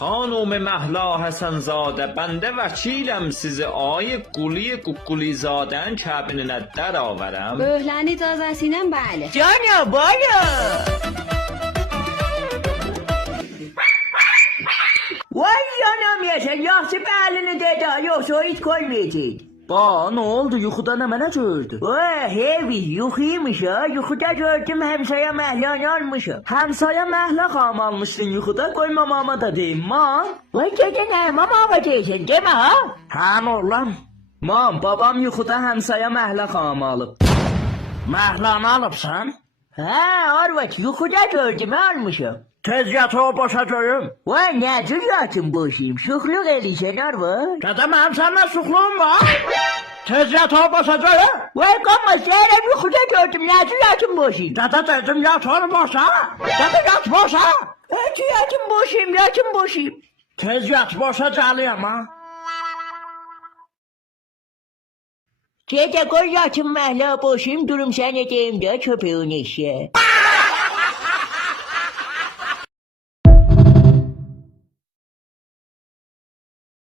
خانم مهلا حسن زاده بنده وکیلم sizi ayı quliyi quqquli zadən kəbinə dər avərəm. Böhlənin icazəsi ilə bəli. Cana bana. Vay yanam ya sen yaxşı bəlini dedi yoksa hiç koymayacak. Ba, ne oldu? Yuxuda ne mene gördü? Vay hevi yuxuymuş ha. Yuxuda gördüm hemşaya məhlan almışım. Həmsaya məhlə xam almışdın yuxuda, qoy mamama da deyim, mam. Vay dedin ha mama deyirsən demə ha. Həm oğlan. Mam, babam yuxuda həmsaya məhlə xam alıb. Məhlanı alıbsan? Ha arvat yuxuda gördüm almışım. Tez yat o boşa görüm. Vay necə yatım boşayım. Şuxluq eləysən arvat. Dədə, mənim səndən suxluğum var. Tez yat o boşa görüm. Vay qamma səhərəm yuxuda gördüm necə yatım boşayım. Dədə dedim yat onu boşa. Dədə yat boşa. Necə yatım boşayım. Tez yat boşa gəliyəm ha. Gedə qoy yatım məhlə boşayım durum sənə deyim də köpəyin eşyə.